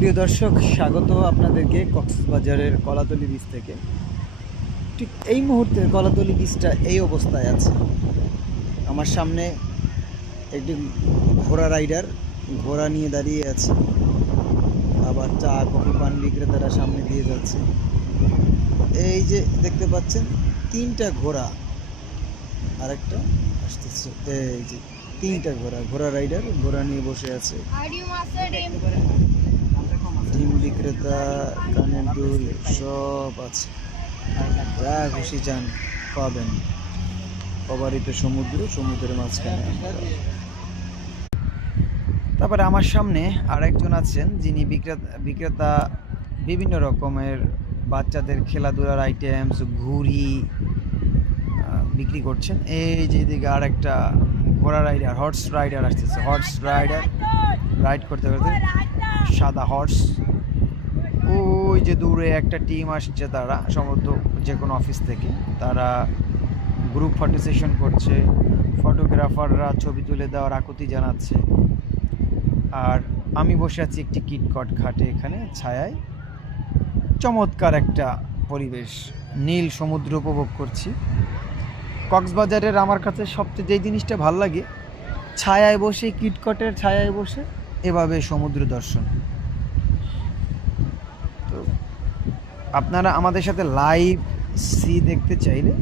প্রিয় দর্শক, স্বাগত আপনাদেরকে কক্সবাজারের কলাতলি বীচ থেকে। ঠিক এই মুহূর্তে কলাতলি বীচটা এই অবস্থায় আছে। আমার সামনে একটি ঘোড়া রাইডার ঘোড়া নিয়ে দাঁড়িয়ে আছে, আবার চা কফি পান বিক্রেতারা সামনে দিয়ে যাচ্ছে। এই যে দেখতে পাচ্ছেন তিনটা ঘোড়া, আরেকটা আসতেছে। এই যে তিনটা ঘোড়া রাইডার ঘোড়া নিয়ে বসে আছে। ডিম বিক্রেতা, কানের দুল সব আছে, যা খুশি চান পাবেন। অবারিত সমুদ্রের মাঝখানে। তারপরে আমার সামনে আরেকজন আছেন যিনি বিক্রেতা বিভিন্ন রকমের বাচ্চাদের খেলাধুলার আইটেমস, ঘুড়ি বিক্রি করছেন। এই যে দিকে আরেকটা ঘোড়া রাইডার, হর্স রাইডার আসতেছে। হর্স রাইডার রাইড করতে করতে সাদা হর্স। ওই যে দূরে একটা টিম আসছে, তারা সম্ভবত যে কোনো অফিস থেকে। তারা গ্রুপ ফটো সেশন করছে, ফটোগ্রাফাররা ছবি তুলে দেওয়ার আকুতি জানাচ্ছে। আর আমি বসে আছি একটি কিটকট খাটে, এখানে ছায়ায়। চমৎকার একটা পরিবেশ, নীল সমুদ্র উপভোগ করছি। কক্সবাজারের আমার কাছে সবচেয়ে যে জিনিসটা ভাল লাগে, ছায়ায় বসে, কিটকটের ছায়ায় বসে এভাবে সমুদ্র দর্শন। তো আপনারা আমাদের সাথে লাইভ সি দেখতে চাইলে